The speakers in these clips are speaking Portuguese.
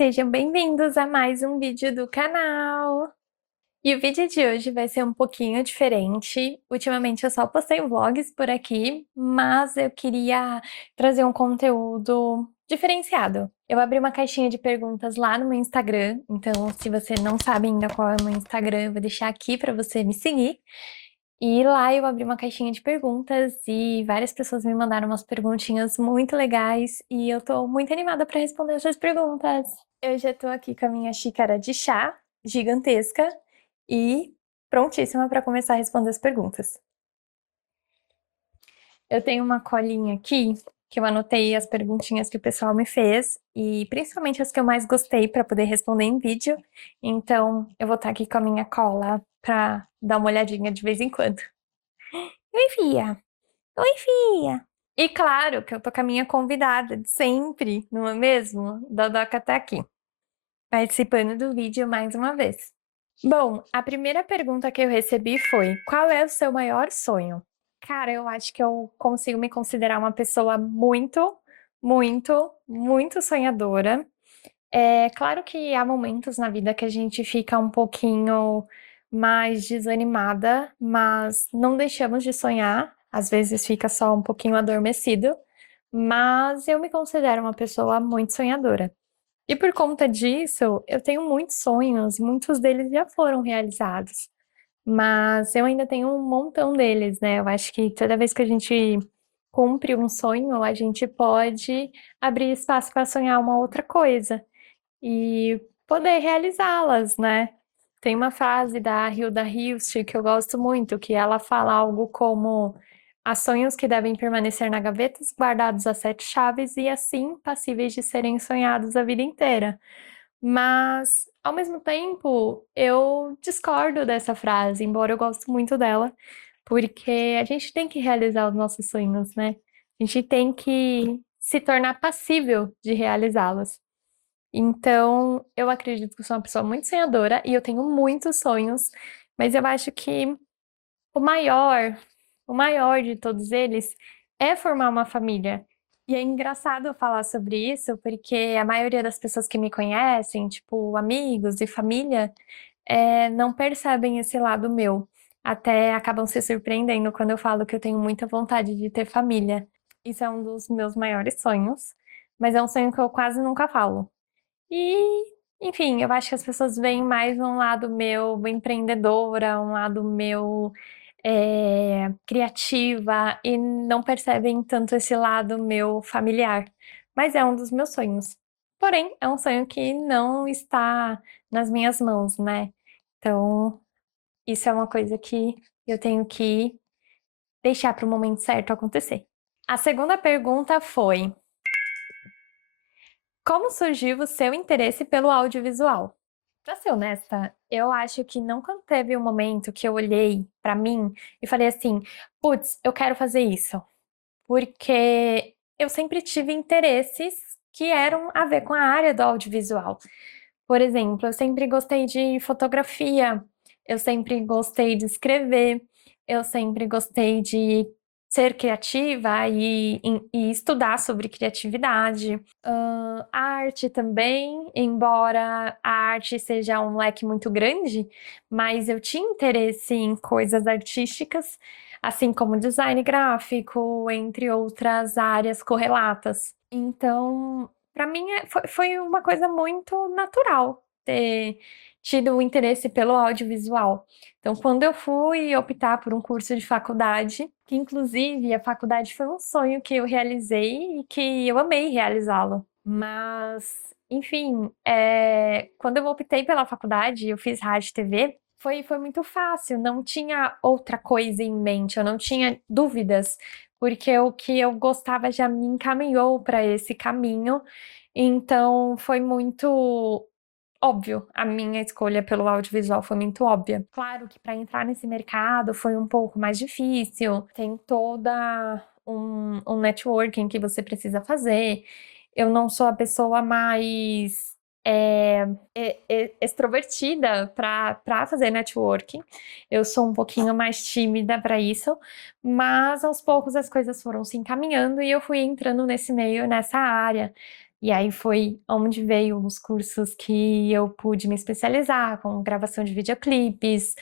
Sejam bem-vindos a mais um vídeo do canal. E o vídeo de hoje vai ser um pouquinho diferente. Ultimamente eu só postei vlogs por aqui, mas eu queria trazer um conteúdo diferenciado. Eu abri uma caixinha de perguntas lá no meu Instagram, então se você não sabe ainda qual é o meu Instagram, eu vou deixar aqui para você me seguir. E lá eu abri uma caixinha de perguntas e várias pessoas me mandaram umas perguntinhas muito legais e eu tô muito animada para responder essas perguntas. Eu já tô aqui com a minha xícara de chá gigantesca e prontíssima para começar a responder as perguntas. Eu tenho uma colinha aqui que eu anotei as perguntinhas que o pessoal me fez e principalmente as que eu mais gostei para poder responder em vídeo. Então, eu vou estar aqui com a minha cola para dar uma olhadinha de vez em quando. Oi, fia! Oi, fia! E claro que eu tô com a minha convidada de sempre, não é mesmo? Dodoca tá aqui, participando do vídeo mais uma vez. Bom, a primeira pergunta que eu recebi foi: qual é o seu maior sonho? Cara, eu acho que eu consigo me considerar uma pessoa muito sonhadora. É claro que há momentos na vida que a gente fica um pouquinho mais desanimada, mas não deixamos de sonhar. Às vezes fica só um pouquinho adormecido, mas eu me considero uma pessoa muito sonhadora. E por conta disso, eu tenho muitos sonhos, muitos deles já foram realizados, mas eu ainda tenho um montão deles, né? Eu acho que toda vez que a gente cumpre um sonho, a gente pode abrir espaço para sonhar uma outra coisa e poder realizá-las, né? Tem uma frase da Hilda Hilst que eu gosto muito, que ela fala algo como: há sonhos que devem permanecer na gaveta, guardados a sete chaves e assim passíveis de serem sonhados a vida inteira. Mas, ao mesmo tempo, eu discordo dessa frase, embora eu goste muito dela, porque a gente tem que realizar os nossos sonhos, né? A gente tem que se tornar passível de realizá-los. Então, eu acredito que eu sou uma pessoa muito sonhadora e eu tenho muitos sonhos, mas eu acho que o maior, o maior de todos eles é formar uma família. E é engraçado eu falar sobre isso, porque a maioria das pessoas que me conhecem, tipo amigos e família, não percebem esse lado meu. Até acabam se surpreendendo quando eu falo que eu tenho muita vontade de ter família. Isso é um dos meus maiores sonhos, mas é um sonho que eu quase nunca falo. E, enfim, eu acho que as pessoas veem mais um lado meu empreendedora, um lado meu criativa e não percebem tanto esse lado meu familiar. Mas é um dos meus sonhos. Porém, é um sonho que não está nas minhas mãos, né? Então, isso é uma coisa que eu tenho que deixar para o momento certo acontecer. A segunda pergunta foi: como surgiu o seu interesse pelo audiovisual? Pra ser honesta, eu acho que nunca teve um momento que eu olhei pra mim e falei assim: "Putz, eu quero fazer isso", porque eu sempre tive interesses que eram a ver com a área do audiovisual. Por exemplo, eu sempre gostei de fotografia, eu sempre gostei de escrever, eu sempre gostei de ser criativa e estudar sobre criatividade. Arte também, embora a arte seja um leque muito grande, mas eu tinha interesse em coisas artísticas, assim como design gráfico, entre outras áreas correlatas. Então, para mim foi uma coisa muito natural ter tido o interesse pelo audiovisual. Então, quando eu fui optar por um curso de faculdade, que inclusive a faculdade foi um sonho que eu realizei e que eu amei realizá-lo. Mas, enfim, quando eu optei pela faculdade, eu fiz rádio e TV, foi muito fácil, não tinha outra coisa em mente, eu não tinha dúvidas, porque o que eu gostava já me encaminhou para esse caminho, então foi muito óbvio, a minha escolha pelo audiovisual foi muito óbvia. Claro que para entrar nesse mercado foi um pouco mais difícil, tem toda um networking que você precisa fazer. Eu não sou a pessoa mais extrovertida para fazer networking. Eu sou um pouquinho mais tímida para isso, mas aos poucos as coisas foram se encaminhando e eu fui entrando nesse meio, nessa área. E aí foi onde veio os cursos que eu pude me especializar, com gravação de videoclipes,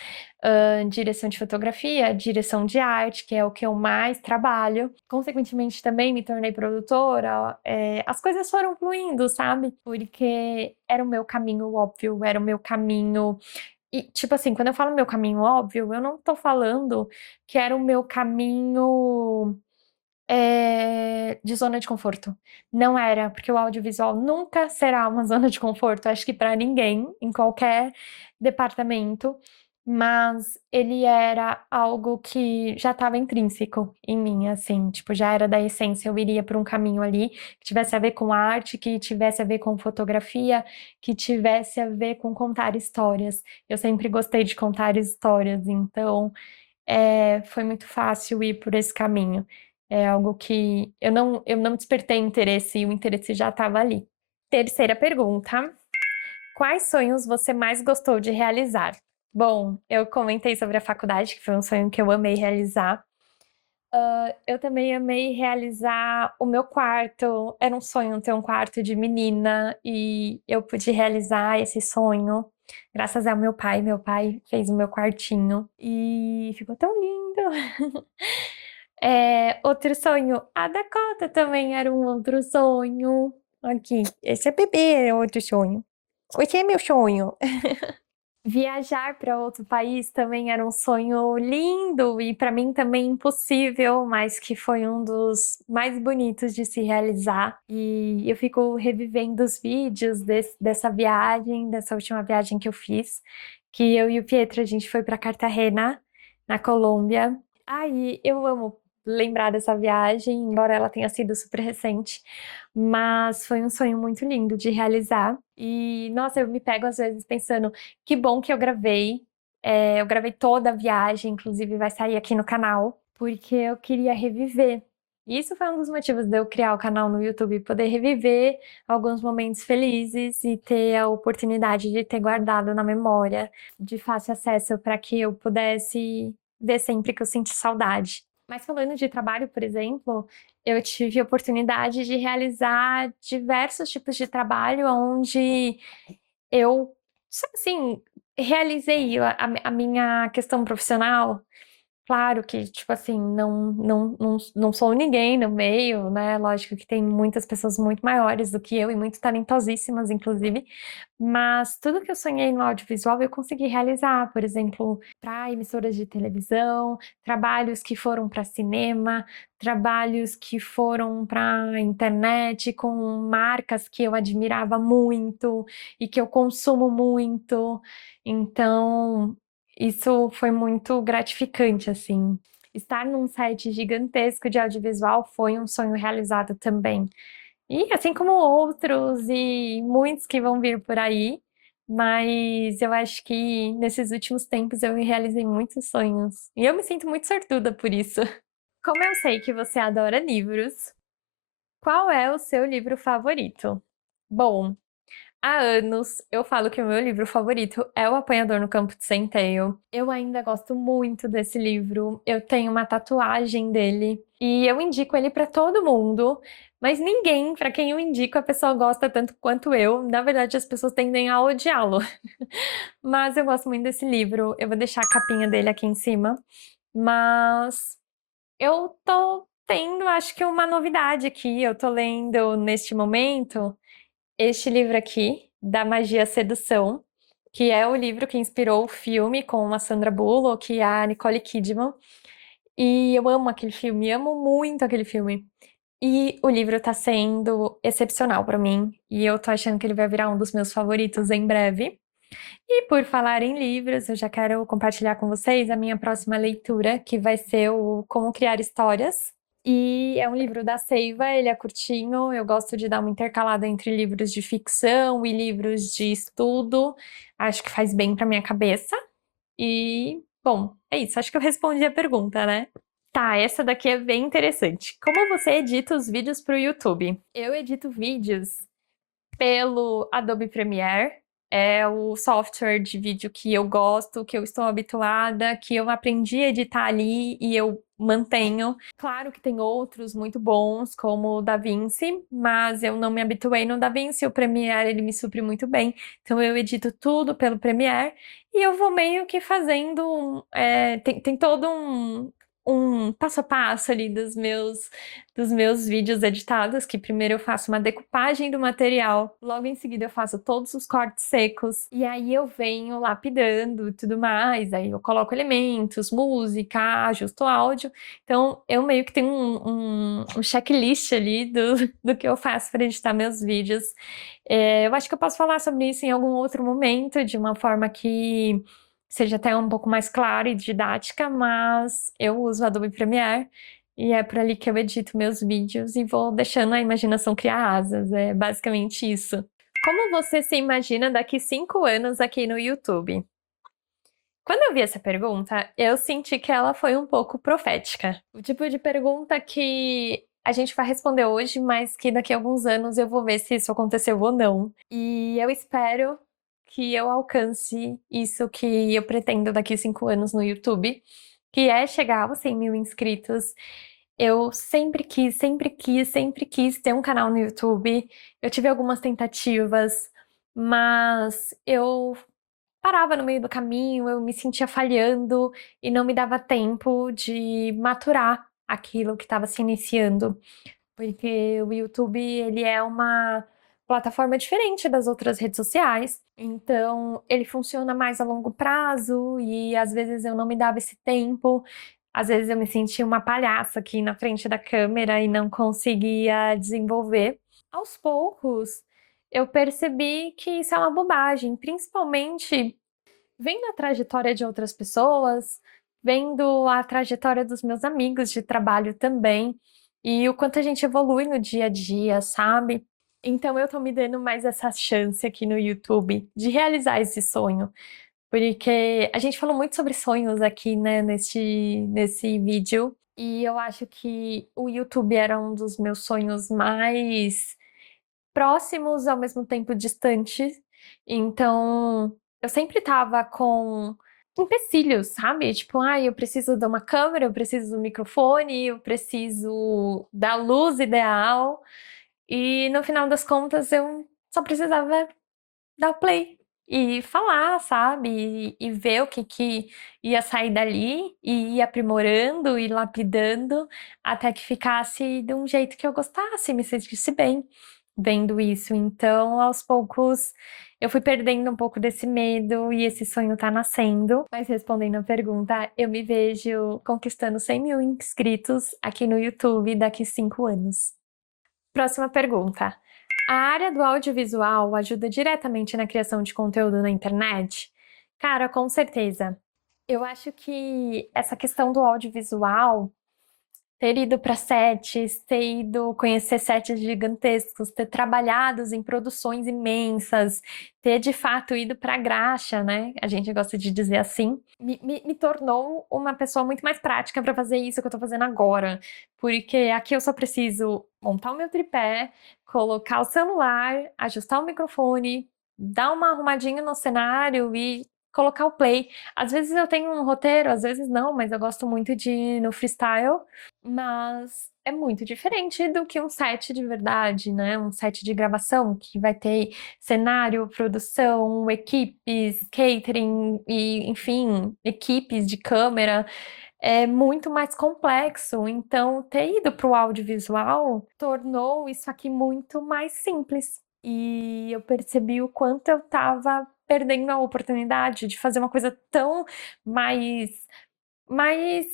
direção de fotografia, direção de arte, que é o que eu mais trabalho. Consequentemente, também me tornei produtora. As coisas foram fluindo, sabe? Porque era o meu caminho óbvio, era o meu caminho. E, tipo assim, quando eu falo meu caminho óbvio, eu não tô falando que era o meu caminho de zona de conforto. Não era, porque o audiovisual nunca será uma zona de conforto, acho que para ninguém, em qualquer departamento, mas ele era algo que já estava intrínseco em mim, assim, tipo, já era da essência, eu iria por um caminho ali que tivesse a ver com arte, que tivesse a ver com fotografia, que tivesse a ver com contar histórias. Eu sempre gostei de contar histórias, então foi muito fácil ir por esse caminho. É algo que eu não despertei interesse e o interesse já estava ali. Terceira pergunta: quais sonhos você mais gostou de realizar? Bom, eu comentei sobre a faculdade, que foi um sonho que eu amei realizar. Eu também amei realizar o meu quarto. Era um sonho ter um quarto de menina e eu pude realizar esse sonho graças ao meu pai. Meu pai fez o meu quartinho e ficou tão lindo. Outro sonho, a Dakota também era um outro sonho. Aqui, esse é bebê, é outro sonho. Esse é meu sonho. Viajar para outro país também era um sonho lindo e para mim também impossível, mas que foi um dos mais bonitos de se realizar. E eu fico revivendo os vídeos dessa viagem, dessa última viagem que eu fiz, que eu e o Pietro a gente foi para Cartagena, na Colômbia. Ai, eu amo lembrar dessa viagem, embora ela tenha sido super recente, mas foi um sonho muito lindo de realizar. E nossa, eu me pego às vezes pensando que bom que eu gravei. Eu gravei toda a viagem, inclusive vai sair aqui no canal, porque eu queria reviver. E isso foi um dos motivos de eu criar o canal no YouTube, poder reviver alguns momentos felizes e ter a oportunidade de ter guardado na memória, de fácil acesso, para que eu pudesse ver sempre que eu senti saudade. Mas falando de trabalho, por exemplo, eu tive a oportunidade de realizar diversos tipos de trabalho onde eu, sabe assim, realizei a minha questão profissional. Claro que, tipo assim, não sou ninguém no meio, né? Lógico que tem muitas pessoas muito maiores do que eu e muito talentosíssimas, inclusive, mas tudo que eu sonhei no audiovisual eu consegui realizar, por exemplo, para emissoras de televisão, trabalhos que foram para cinema, trabalhos que foram para internet com marcas que eu admirava muito e que eu consumo muito. Então, isso foi muito gratificante, assim. Estar num set gigantesco de audiovisual foi um sonho realizado também. E assim como outros e muitos que vão vir por aí, mas eu acho que nesses últimos tempos eu realizei muitos sonhos. E eu me sinto muito sortuda por isso. Como eu sei que você adora livros, qual é o seu livro favorito? Bom, há anos eu falo que o meu livro favorito é O Apanhador no Campo de Centeio. Eu ainda gosto muito desse livro. Eu tenho uma tatuagem dele e eu indico ele para todo mundo, mas ninguém para quem eu indico a pessoa gosta tanto quanto eu. Na verdade, as pessoas tendem a odiá-lo. Mas eu gosto muito desse livro. Eu vou deixar a capinha dele aqui em cima. Mas eu tô tendo, acho que uma novidade aqui. Eu tô lendo neste momento este livro aqui, Da Magia à Sedução, que é o livro que inspirou o filme com a Sandra Bullock e a Nicole Kidman. E eu amo aquele filme, amo muito aquele filme. E o livro tá sendo excepcional pra mim, e eu tô achando que ele vai virar um dos meus favoritos em breve. E por falar em livros, eu já quero compartilhar com vocês a minha próxima leitura, que vai ser o Como Criar Histórias. E é um livro da Seiva, ele é curtinho, eu gosto de dar uma intercalada entre livros de ficção e livros de estudo. Acho que faz bem para minha cabeça. E, bom, é isso, acho que eu respondi a pergunta, né? Tá, essa daqui é bem interessante. Como você edita os vídeos para o YouTube? Eu edito vídeos pelo Adobe Premiere. é o software de vídeo que eu gosto, que eu estou habituada, que eu aprendi a editar ali e eu mantenho. Claro que tem outros muito bons, como o DaVinci, mas eu não me habituei no DaVinci, o Premiere ele me supre muito bem, então eu edito tudo pelo Premiere e eu vou meio que fazendo tem todo um passo a passo ali dos meus vídeos editados, que primeiro eu faço uma decupagem do material, logo em seguida eu faço todos os cortes secos, e aí eu venho lapidando e tudo mais, aí eu coloco elementos, música, ajusto o áudio, então eu meio que tenho um checklist ali do que eu faço para editar meus vídeos. Eu acho que eu posso falar sobre isso em algum outro momento, de uma forma que seja até um pouco mais clara e didática, mas eu uso o Adobe Premiere e é por ali que eu edito meus vídeos e vou deixando a imaginação criar asas, é basicamente isso. Como você se imagina daqui 5 anos aqui no YouTube? Quando eu vi essa pergunta, eu senti que ela foi um pouco profética. O tipo de pergunta que a gente vai responder hoje, mas que daqui a alguns anos eu vou ver se isso aconteceu ou não. E eu espero que eu alcance isso que eu pretendo daqui 5 anos no YouTube, que é chegar aos 100 mil inscritos. Eu sempre quis, sempre quis, sempre quis ter um canal no YouTube. Eu tive algumas tentativas, mas eu parava no meio do caminho, eu me sentia falhando e não me dava tempo de maturar aquilo que estava se iniciando, porque o YouTube ele é uma plataforma diferente das outras redes sociais, então ele funciona mais a longo prazo e às vezes eu não me dava esse tempo, às vezes eu me sentia uma palhaça aqui na frente da câmera e não conseguia desenvolver. Aos poucos, eu percebi que isso é uma bobagem, principalmente vendo a trajetória de outras pessoas, vendo a trajetória dos meus amigos de trabalho também, e o quanto a gente evolui no dia a dia, sabe? Então eu tô me dando mais essa chance aqui no YouTube de realizar esse sonho, porque a gente falou muito sobre sonhos aqui, né, nesse vídeo, e eu acho que o YouTube era um dos meus sonhos mais próximos, ao mesmo tempo distantes. Então, eu sempre estava com empecilhos, sabe? Tipo, ai, eu preciso de uma câmera, eu preciso do microfone, eu preciso da luz ideal. E no final das contas, eu só precisava dar o play e falar, sabe? E ver o que ia sair dali, e ir aprimorando e lapidando até que ficasse de um jeito que eu gostasse, me sentisse bem vendo isso. Então, aos poucos, eu fui perdendo um pouco desse medo e esse sonho tá nascendo. Mas respondendo a pergunta, eu me vejo conquistando 100 mil inscritos aqui no YouTube daqui 5 anos. Próxima pergunta. A área do audiovisual ajuda diretamente na criação de conteúdo na internet? Cara, com certeza. Eu acho que essa questão do audiovisual, ter ido para sets, ter ido conhecer sets gigantescos, ter trabalhado em produções imensas, ter de fato ido para a graxa, né? A gente gosta de dizer assim, me tornou uma pessoa muito mais prática para fazer isso que eu tô fazendo agora. Porque aqui eu só preciso montar o meu tripé, colocar o celular, ajustar o microfone, dar uma arrumadinha no cenário e colocar o play. Às vezes eu tenho um roteiro, às vezes não, mas eu gosto muito de ir no freestyle, mas é muito diferente do que um set de verdade, né? Um set de gravação que vai ter cenário, produção, equipes, catering e, enfim, equipes de câmera. É muito mais complexo. Então, ter ido para o audiovisual tornou isso aqui muito mais simples. E eu percebi o quanto eu estava perdendo a oportunidade de fazer uma coisa tão mais mais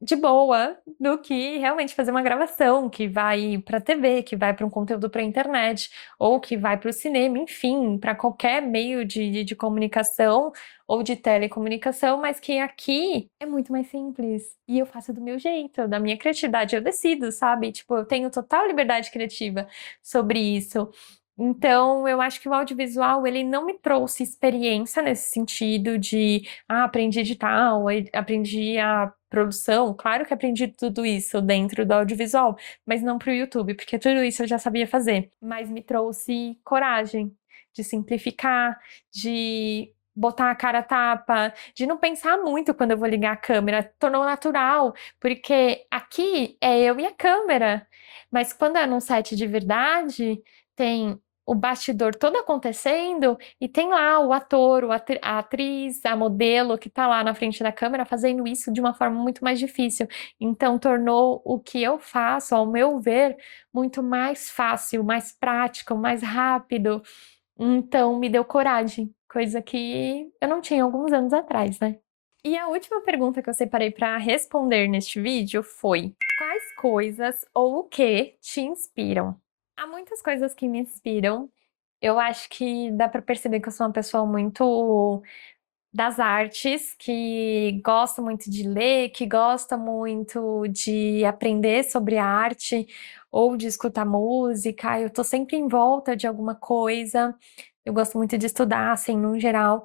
de boa do que realmente fazer uma gravação que vai para TV, que vai para um conteúdo para internet, ou que vai para o cinema, enfim, para qualquer meio de comunicação ou de telecomunicação, mas que aqui é muito mais simples. E eu faço do meu jeito, da minha criatividade, eu decido, sabe? Tipo, eu tenho total liberdade criativa sobre isso. Então, eu acho que o audiovisual, ele não me trouxe experiência nesse sentido de aprendi edital, aprendi a produção. Claro que aprendi tudo isso dentro do audiovisual, mas não para o YouTube, porque tudo isso eu já sabia fazer. Mas me trouxe coragem, de simplificar, de botar a cara a tapa, de não pensar muito quando eu vou ligar a câmera, tornou natural, porque aqui é eu e a câmera, mas quando é num set de verdade, tem o bastidor todo acontecendo e tem lá o ator, a atriz, a modelo que tá lá na frente da câmera fazendo isso de uma forma muito mais difícil. Então tornou o que eu faço, ao meu ver, muito mais fácil, mais prático, mais rápido. Então me deu coragem, coisa que eu não tinha alguns anos atrás, né? E a última pergunta que eu separei para responder neste vídeo foi: quais coisas ou o que te inspiram? Há muitas coisas que me inspiram. Eu acho que dá para perceber que eu sou uma pessoa muito das artes, que gosta muito de ler, que gosta muito de aprender sobre a arte ou de escutar música. Eu tô sempre em volta de alguma coisa. Eu gosto muito de estudar, assim, no geral.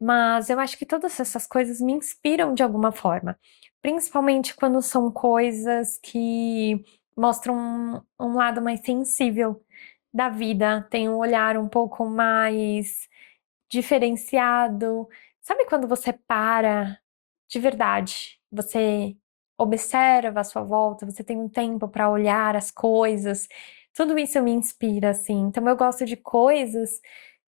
Mas eu acho que todas essas coisas me inspiram de alguma forma, principalmente quando são coisas que mostram um lado mais sensível da vida, tem um olhar um pouco mais diferenciado. Sabe quando você para de verdade, você observa a sua volta, você tem um tempo para olhar as coisas, tudo isso me inspira, assim. Então eu gosto de coisas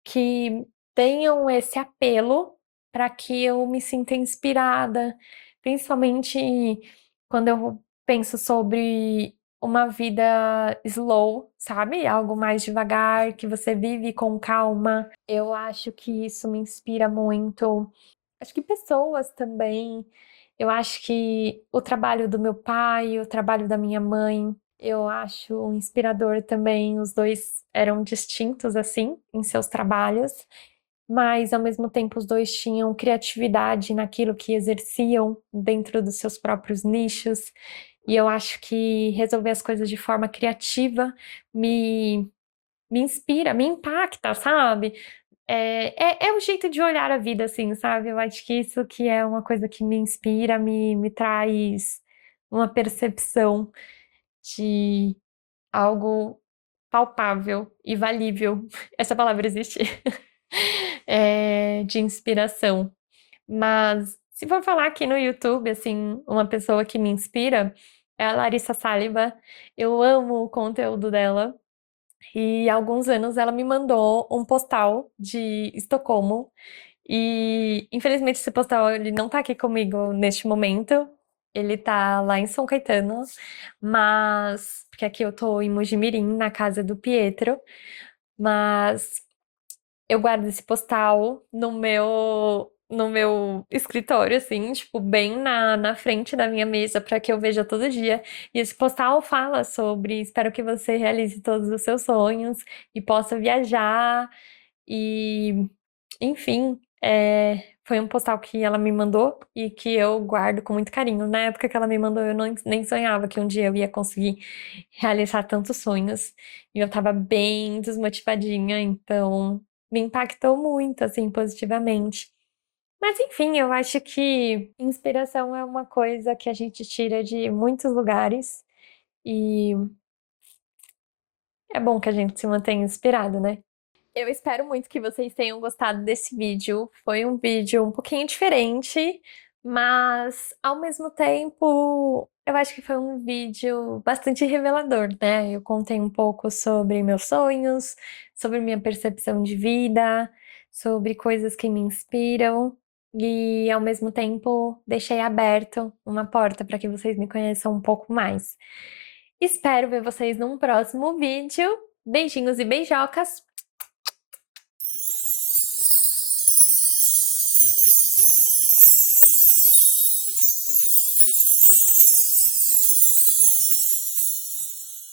que tenham esse apelo para que eu me sinta inspirada, principalmente quando eu penso sobre uma vida slow, sabe? Algo mais devagar, que você vive com calma. Eu acho que isso me inspira muito. Acho que pessoas também. Eu acho que o trabalho do meu pai, o trabalho da minha mãe, eu acho inspirador também. Os dois eram distintos, assim, em seus trabalhos, mas ao mesmo tempo os dois tinham criatividade naquilo que exerciam dentro dos seus próprios nichos. E eu acho que resolver as coisas de forma criativa me, me inspira, me impacta, sabe? É o jeito de olhar a vida, assim, sabe? Eu acho que isso que é uma coisa que me inspira, me traz uma percepção de algo palpável e valível. Essa palavra existe? De inspiração. Mas se for falar aqui no YouTube, assim, uma pessoa que me inspira é a Larissa Saliba. Eu amo o conteúdo dela. E há alguns anos ela me mandou um postal de Estocolmo. E infelizmente esse postal ele não tá aqui comigo neste momento. Ele tá lá em São Caetano, mas porque aqui eu tô em Mojimirim, na casa do Pietro, mas eu guardo esse postal no meu escritório, assim, tipo, bem na frente da minha mesa para que eu veja todo dia. E esse postal fala sobre espero que você realize todos os seus sonhos e possa viajar e, enfim, foi um postal que ela me mandou e que eu guardo com muito carinho. Na época que ela me mandou, eu nem sonhava que um dia eu ia conseguir realizar tantos sonhos. E eu tava bem desmotivadinha, então me impactou muito, assim, positivamente. Mas enfim, eu acho que inspiração é uma coisa que a gente tira de muitos lugares e é bom que a gente se mantenha inspirado, né? Eu espero muito que vocês tenham gostado desse vídeo. Foi um vídeo um pouquinho diferente, mas ao mesmo tempo eu acho que foi um vídeo bastante revelador, né? Eu contei um pouco sobre meus sonhos, sobre minha percepção de vida, sobre coisas que me inspiram e ao mesmo tempo deixei aberto uma porta para que vocês me conheçam um pouco mais. Espero ver vocês num próximo vídeo. Beijinhos e beijocas!